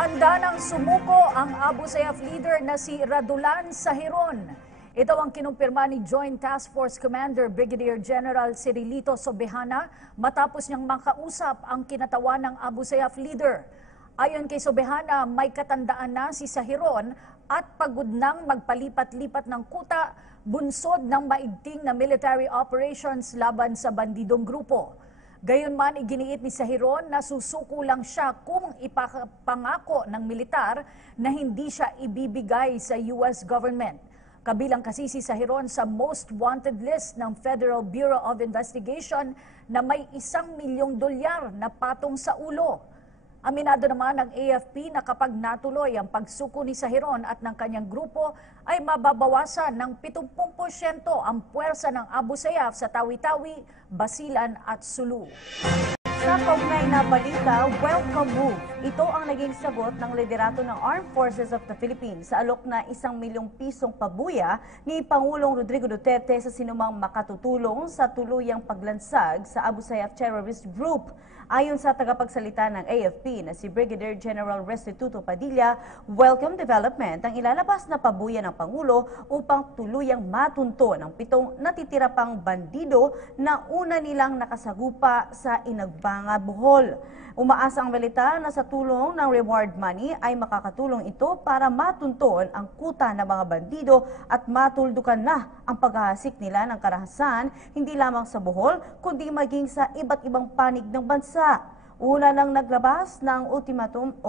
Handa nang sumuko ang Abu Sayyaf leader na si Radulan Sahiron. Ito ang kinumpirma ni Joint Task Force Commander Brigadier General Cirilito Sobejana matapos niyang makausap ang kinatawan ng Abu Sayyaf leader. Ayon kay Sobejana, may katandaan na si Sahiron at pagod nang magpalipat-lipat ng kuta, bunsod ng maigting na military operations laban sa bandidong grupo. Gayunman, iginiit ni Sahiron na susuko lang siya kung ipapangako ng militar na hindi siya ibibigay sa US government. Kabilang kasi si Sahiron sa most wanted list ng Federal Bureau of Investigation na may $1 milyong na patong sa ulo. Aminado naman ng AFP na kapag natuloy ang pagsuko ni Sahiron at ng kanyang grupo ay mababawasan ng 70% ang puwersa ng Abu Sayyaf sa Tawi-Tawi, Basilan at Sulu. Sa kaugnay na balita, welcome move. Ito ang naging sagot ng liderato ng Armed Forces of the Philippines sa alok na ₱1 milyong pabuya ni Pangulong Rodrigo Duterte sa sinumang makatutulong sa tuluyang paglansag sa Abu Sayyaf Terrorist Group. Ayon sa tagapagsalita ng AFP na si Brigadier General Restituto Padilla, welcome development ang ilalabas na pabuya ng Pangulo upang tuluyang matunto ng 7 natitira pang bandido na una nilang nakasagupa sa Inagbanga, Bohol. Umaasa ang militar na sa tulong ng reward money ay makakatulong ito para matunton ang kuta ng mga bandido at matuldukan na ang paghahasik nila ng karahasan hindi lamang sa Bohol kundi maging sa iba't ibang panig ng bansa. Una nang naglabas ng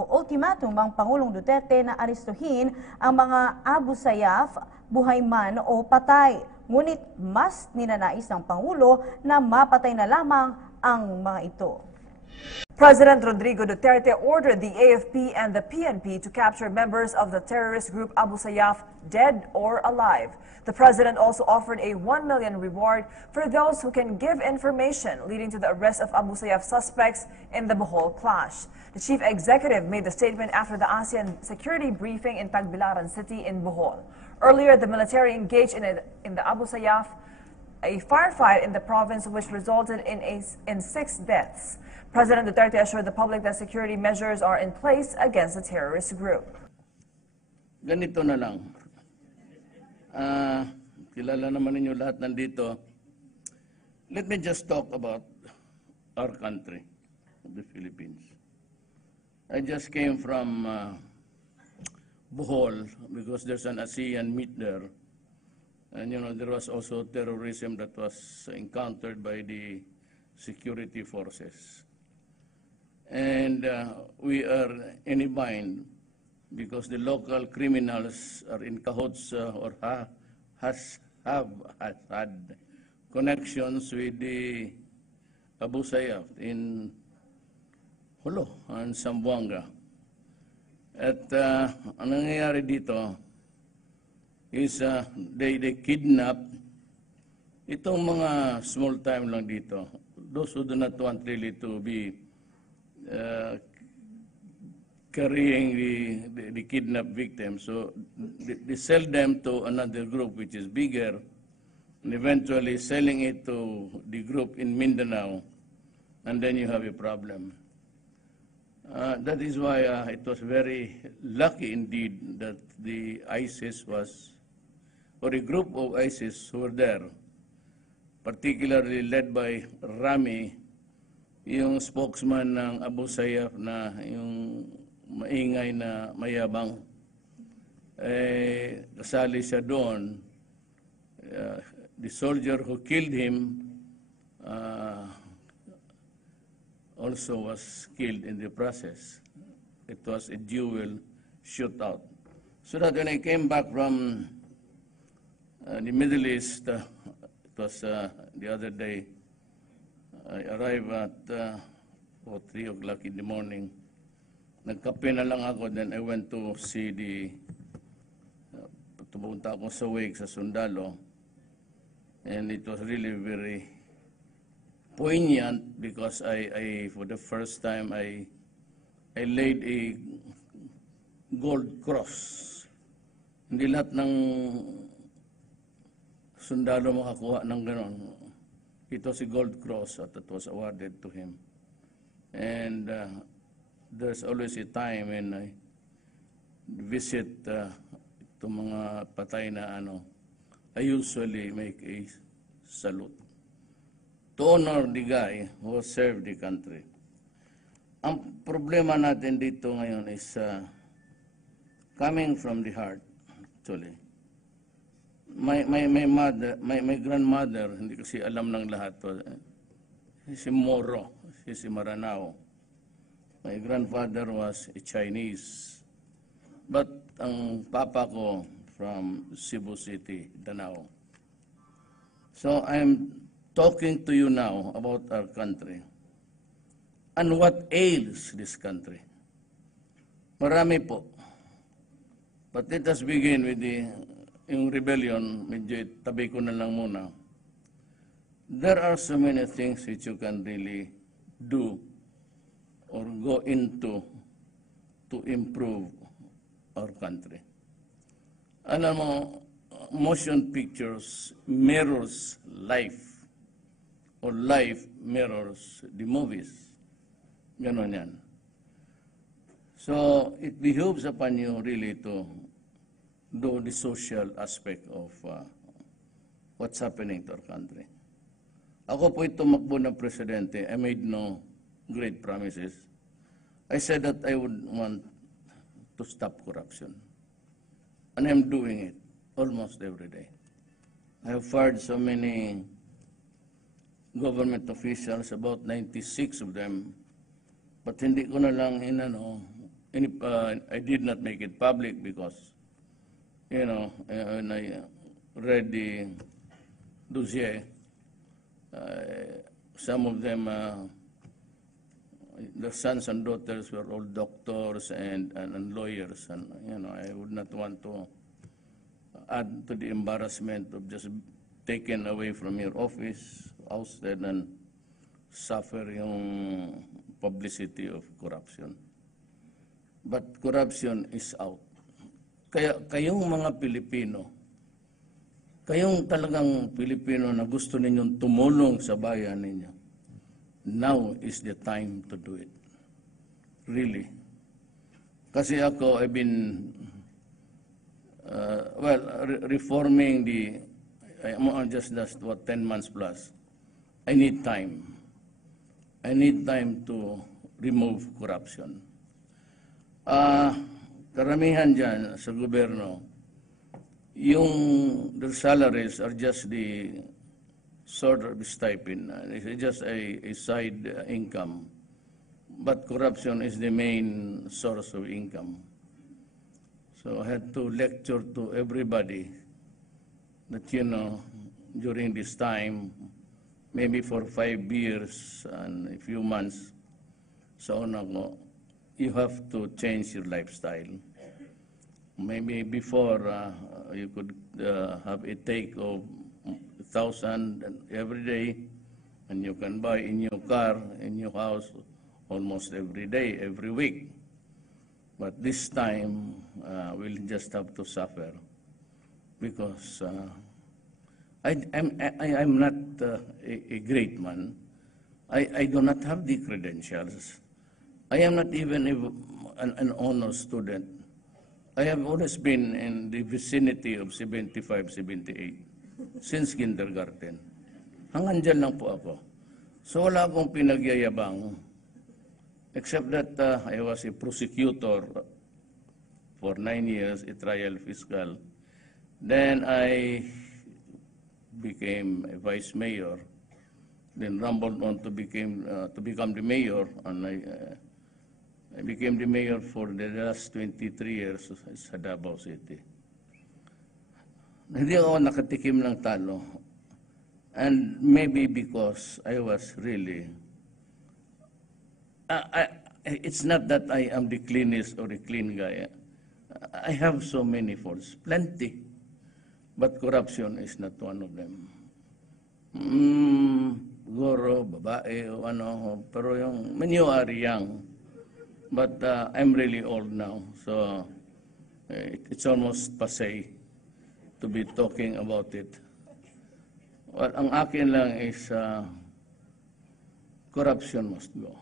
ultimatum ang Pangulong Duterte na arestuhin ang mga Abu Sayyaf, buhay man o patay. Ngunit mas ninanais ng Pangulo na mapatay na lamang ang mga ito. President Rodrigo Duterte ordered the AFP and the PNP to capture members of the terrorist group Abu Sayyaf, dead or alive. The president also offered a $1 million reward for those who can give information leading to the arrest of Abu Sayyaf suspects in the Bohol clash. The chief executive made the statement after the ASEAN security briefing in Tagbilaran City in Bohol. Earlier, the military engaged in the Abu Sayyaf, a firefight in the province which resulted in 6 deaths. President Duterte assured the public that security measures are in place against the terrorist group. Ganito na lang. Kilala naman ninyo lahat nandito. Let me just talk about our country, the Philippines. I just came from Bohol because there's an ASEAN meet there. And there was also terrorism that was encountered by the security forces. And we are in a bind because the local criminals are in cahoots or have had connections with the Abu Sayyaf in Jolo and Zamboanga. At ang nangyayari dito is they kidnap itong mga small time lang dito. Those who do not want really to be carrying the kidnapped victims. So they sell them to another group which is bigger and eventually selling it to the group in Mindanao, and then you have a problem. That is why it was very lucky indeed that the ISIS was, or a group of ISIS who were there, particularly led by Rami, yung spokesman ng Abu Sayyaf na yung maingay na mayabang, kasali siya doon. The soldier who killed him also was killed in the process. It was a dual shootout. So that when I came back from the Middle East, it was the other day, I arrived at 3 o'clock in the morning. Nagkape na lang ako, then I went to see pumunta ako sa wake sa Sundalo. And it was really very poignant because I for the first time, I laid a gold cross. Hindi lahat ng sundalo makakuha ng gano'n. It was a gold cross that was awarded to him. And there's always a time when visit itong mga patay na I usually make a salute to honor the guy who served the country. Ang problema natin dito ngayon is coming from the heart, actually. My grandmother, hindi kasi alam ng lahat to, si Moro, si Maranao. My grandfather was a Chinese, but ang papa ko from Cebu City, Danao. So I'm talking to you now about our country and what ails this country. Marami po. But let us begin with yung rebellion, medyo tabi ko na lang muna. There are so many things which you can really do or go into to improve our country. Alam mo, motion pictures mirrors life or life mirrors the movies. Ganon yan. So, it behooves upon you really to do the social aspect of what's happening to our country. Ako po tumakbo ng presidente. I made no great promises. I said that I would want to stop corruption. And I'm doing it almost every day. I have fired so many government officials, about 96 of them, but hindi ko na lang I did not make it public because, when I read the dossier, some of them, the sons and daughters were all doctors and lawyers, and I would not want to add to the embarrassment of just taken away from your office, ousted, and suffer yung publicity of corruption. But corruption is out. Kaya kayong mga Pilipino, kayong talagang Pilipino na gusto ninyong tumulong sa bayan ninyo, now is the time to do it. Really. Kasi ako, I've been, reforming I'm just 10 months plus. I need time. I need time to remove corruption. Karamihan dyan sa gobyerno, their salaries are just the sort of stipend. It's just a side income. But corruption is the main source of income. So I had to lecture to everybody that, during this time, maybe for 5 years and a few months, you have to change your lifestyle. Maybe before, you could have a take of 1,000 every day, and you can buy a new car, a new house, almost every day, every week. But this time, we'll just have to suffer because I'm not a great man. I do not have the credentials. I am not even an honor student. I have always been in the vicinity of 75, 78 since kindergarten. Hanggang dyan lang po ako. So wala akong pinagyayabang except that I was a prosecutor for 9 years, a trial fiscal. Then I became a vice mayor, then rumbled on to become the mayor, and I became the mayor for the last 23 years sa Davao City. Hindi ako nakatikim ng talo, and maybe because I was really, it's not that I am the cleanest or the clean guy. I have so many faults, plenty. But corruption is not one of them. Goro, babae, o pero when you are young, but I'm really old now, so it's almost passé to be talking about it. Well, ang akin lang is corruption must go.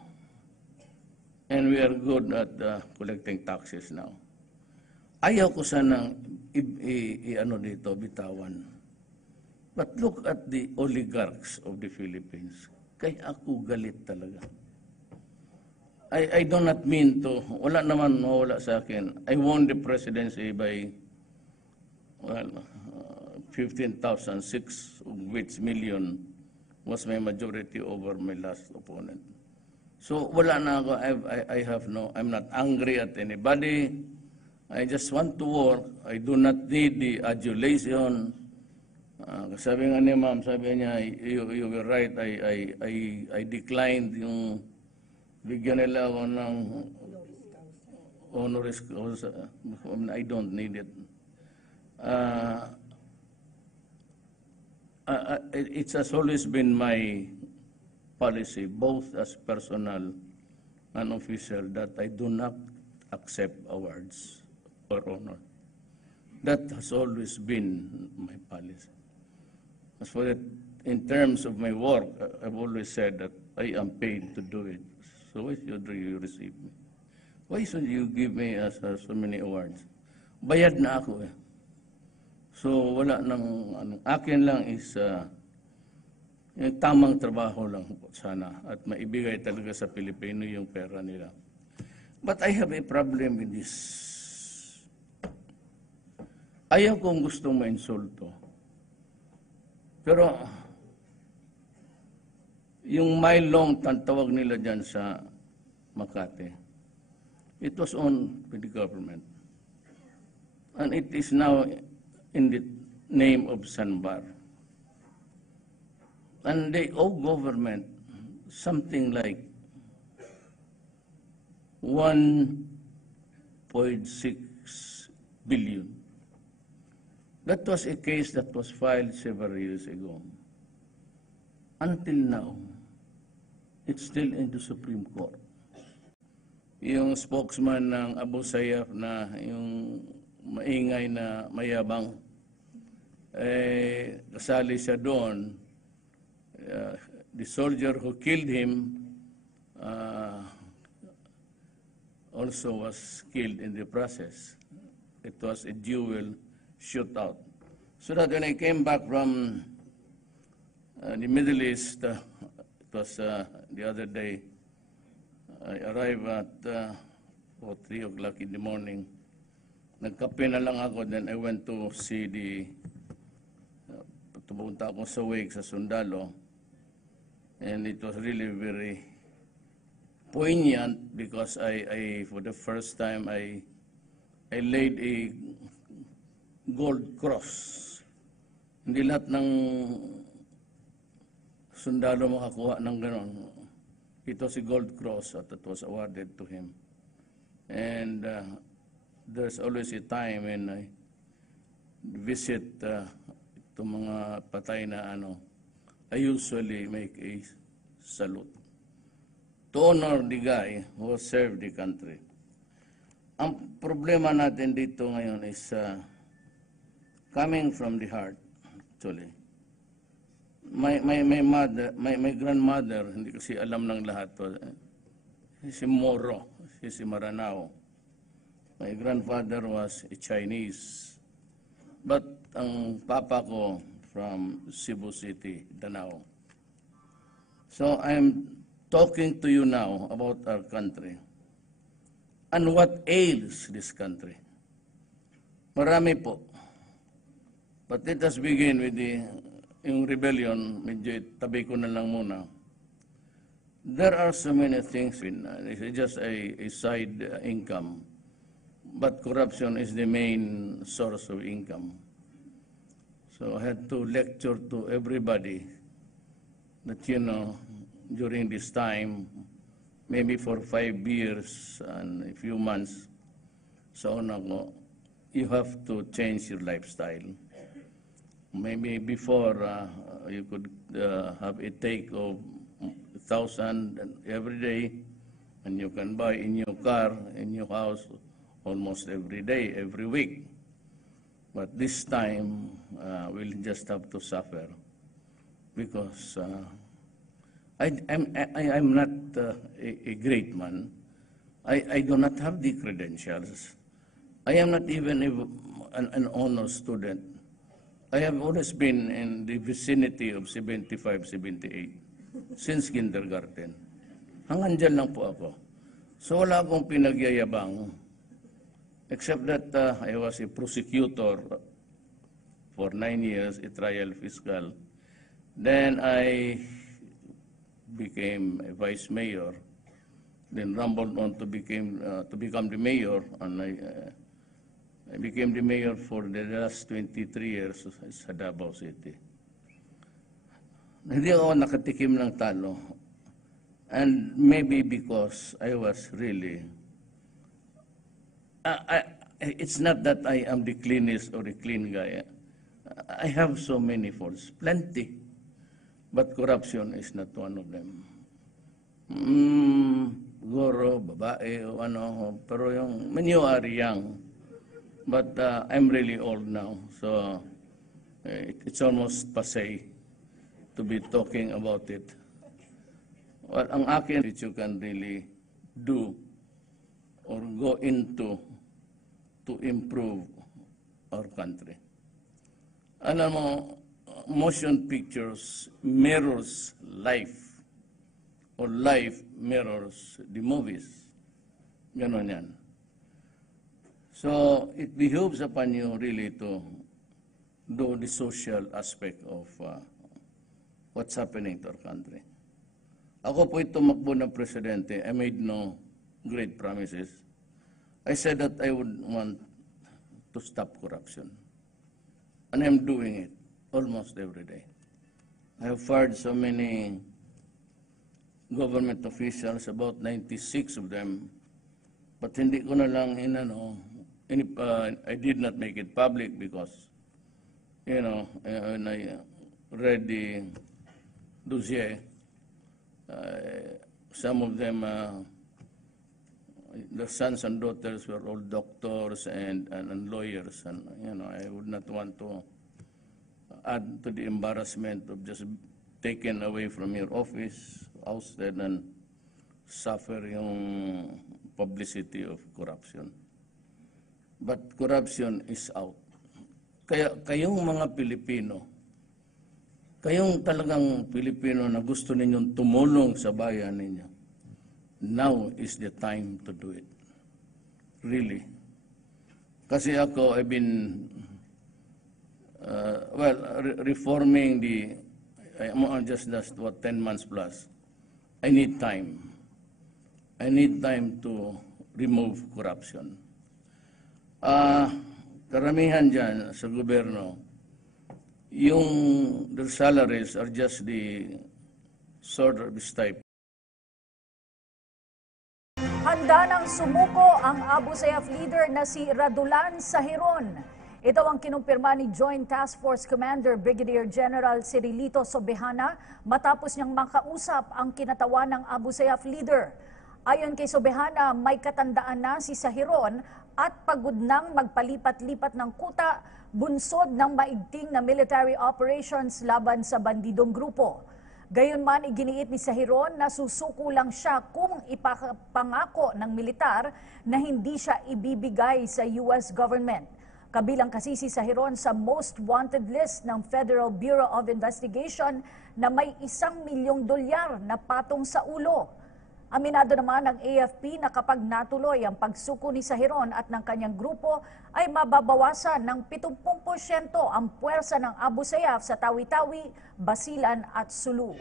And we are good at collecting taxes now. ayaw ko sanang ano dito, bitawan. But look at the oligarchs of the Philippines. Kaya ako galit talaga. I do not mean to, wala naman mawala sa akin. I won the presidency by, well, 15,006, of which million was my majority over my last opponent. So wala na ako, I have no, I'm not angry at anybody. I just want to work. I do not need the adulation. Sabi nga ni ma'am, sabi niya, you were right, I declined yung bigyan nila ako ng honoris causa. I don't need it. It has always been my policy, both as personal and official, that I do not accept awards or honor. That has always been my policy. As for it, in terms of my work, I've always said that I am paid to do it. So why should you receive me? Why should you give me so many awards? Bayad na ako eh. So wala nang, akin lang is yung tamang trabaho lang sana at maibigay talaga sa Pilipino yung pera nila. But I have a problem with this. Ayaw kong gustong ma-insulto. Pero yung Mylong tawag nila dyan sa Makati, it was owned by the government. And it is now in the name of Sanbar. And they owe government something like 1.6 billion. That was a case that was filed several years ago. Until now, it's still in the Supreme Court. Yung spokesman ng Abu Sayyaf na yung maingay na mayabang, kasali siya doon. The soldier who killed him also was killed in the process. It was a duel shootout. So that when I came back from the Middle East, it was the other day, I arrived at 3 o'clock in the morning. Nagkape na lang ako, then I went to see pumunta ako sa wake sa Sundalo. And it was really very poignant because I for the first time, I laid a gold cross. Hindi lahat ng sundalo makakuha ng gano'n. Ito si gold cross at it was awarded to him. And there's always a time when I visit itong mga patay na I usually make a salute to honor the guy who served the country. Ang problema natin dito ngayon is coming from the heart, actually. My grandmother, hindi kasi alam ng lahat to, si Moro, si Maranao. My grandfather was a Chinese. But ang papa ko from Cebu City, Danao. So I'm talking to you now about our country and what ails this country. Marami po. But let us begin with yung rebellion, medyo tabi ko na lang muna. There are so many things, it's just a side income, but corruption is the main source of income. So I had to lecture to everybody that, during this time, maybe for 5 years and a few months, so you have to change your lifestyle. Maybe before you could have a take of 1,000 every day, and you can buy a new car, a new house almost every day, every week. But this time, we'll just have to suffer because I'm not a great man. I do not have the credentials. I am not even an honor student. I have always been in the vicinity of 75, 78 since kindergarten. Hanggang dyan lang po ako. So wala akong pinagyayabang except that I was a prosecutor for 9 years, a trial fiscal. Then I became a vice mayor, then rumbled on to become the mayor, and I became the mayor for the last 23 years sa Davao City. Hindi ako nakatikim ng talo. And maybe because I was really, it's not that I am the cleanest or the clean guy. I have so many faults, plenty. But corruption is not one of them. Guro, babae, o ano, pero yung, when you are young, but I'm really old now, so it's almost passé to be talking about it. Well, ang akin, which you can really do or go into to improve our country. Alam mo, motion pictures mirrors life, or life mirrors the movies. Ganon yan. So, it behooves upon you really to do the social aspect of what's happening to our country. Ako po'y tumakbo ng presidente. I made no great promises. I said that I would want to stop corruption. And I'm doing it almost every day. I have fired so many government officials, about 96 of them, but hindi ko na lang I did not make it public because, when I read the dossier, some of them, the sons and daughters were all doctors and lawyers, and I would not want to add to the embarrassment of just taken away from your office, ousted, and suffer yung publicity of corruption. But corruption is out. Kaya kayong mga Pilipino, kayong talagang Pilipino na gusto ninyong tumulong sa bayan ninyo, now is the time to do it. Really. Kasi ako, I've been, reforming I'm just 10 months plus. I need time. I need time to remove corruption. Karamihan dyan sa gobyerno, their salaries are just the sort of this type. Handa nang sumuko ang Abu Sayyaf leader na si Radulan Sahiron. Ito ang kinumpirma ni Joint Task Force Commander Brigadier General Cirilito Sobejana matapos niyang makausap ang kinatawan ng Abu Sayyaf leader. Ayon kay Sobejana, may katandaan na si Sahiron at pagod nang magpalipat-lipat ng kuta bunsod ng maigting na military operations laban sa bandidong grupo. Gayunman, iginiit ni Sahiron na susuko lang siya kung ipapangako ng militar na hindi siya ibibigay sa US government. Kabilang kasi si Sahiron sa most wanted list ng Federal Bureau of Investigation na may $1 milyong na patong sa ulo. Aminado naman ng AFP na kapag natuloy ang pagsuko ni Sahiron at ng kanyang grupo ay mababawasan ng 70% ang puwersa ng Abu Sayyaf sa Tawi-Tawi, Basilan at Sulu.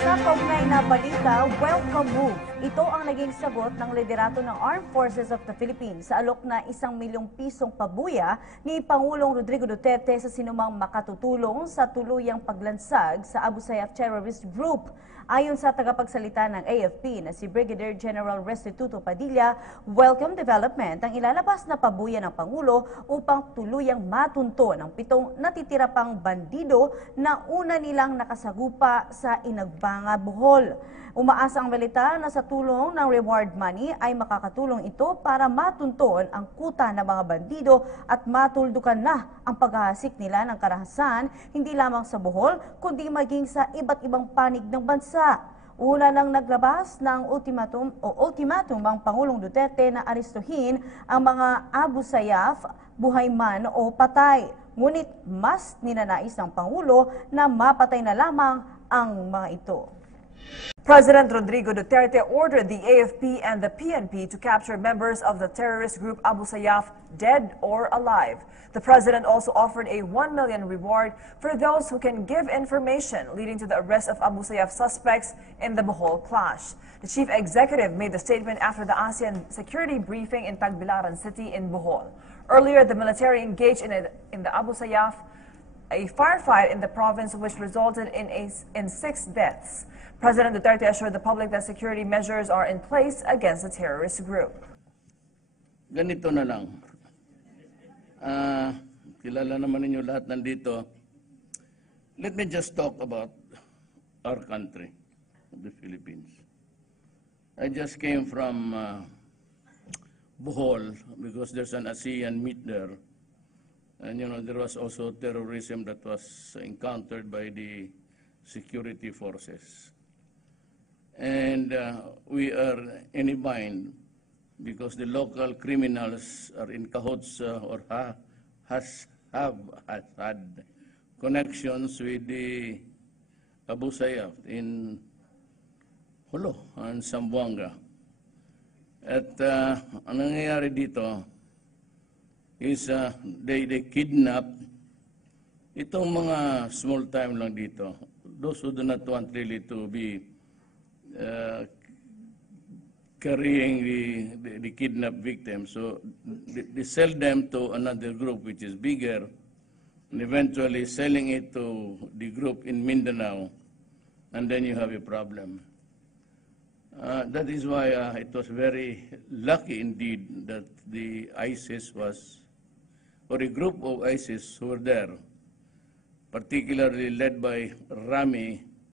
Sa kaugnay na balita, welcome move. Ito ang naging sagot ng liderato ng Armed Forces of the Philippines sa alok na ₱1 milyong pabuya ni Pangulong Rodrigo Duterte sa sinumang makatutulong sa tuluyang paglansag sa Abu Sayyaf Terrorist Group. Ayon sa tagapagsalita ng AFP na si Brigadier General Restituto Padilla, welcome development ang ilalabas na pabuya ng Pangulo upang tuluyang matunto ng 7 natitira pang bandido na una nilang nakasagupa sa Inagbanga, Bohol. Umaasa ang militar na sa tulong ng reward money ay makakatulong ito para matunton ang kuta ng mga bandido at matuldukan na ang paghahasik nila ng karahasan hindi lamang sa Bohol kundi maging sa iba't ibang panig ng bansa. Una nang naglabas ng ultimatum ang Pangulong Duterte na arestuhin ang mga Abu Sayyaf, buhay man o patay. Ngunit mas ninanais ng Pangulo na mapatay na lamang ang mga ito. President Rodrigo Duterte ordered the AFP and the PNP to capture members of the terrorist group Abu Sayyaf, dead or alive. The president also offered a 1 million reward for those who can give information leading to the arrest of Abu Sayyaf suspects in the Bohol clash. The chief executive made the statement after the ASEAN security briefing in Tagbilaran City in Bohol. Earlier, the military engaged in the Abu Sayyaf, a firefight in the province which resulted in 6 deaths. President Duterte assured the public that security measures are in place against the terrorist group. Ganito na lang. Kilala naman ninyo lahat nandito. Let me just talk about our country, the Philippines. I just came from Bohol because there's an ASEAN meet there. And there was also terrorism that was encountered by the security forces. And we are in a bind because the local criminals are in cahoots or have had connections with the Abu Sayyaf in Jolo and Zamboanga. At ang nangyayari dito is they kidnap itong mga small time lang dito. Those who do not want really to be carrying the kidnapped victims. So they sell them to another group which is bigger and eventually selling it to the group in Mindanao, and then you have a problem. That is why it was very lucky indeed that the ISIS was, or a group of ISIS who were there, particularly led by Rami,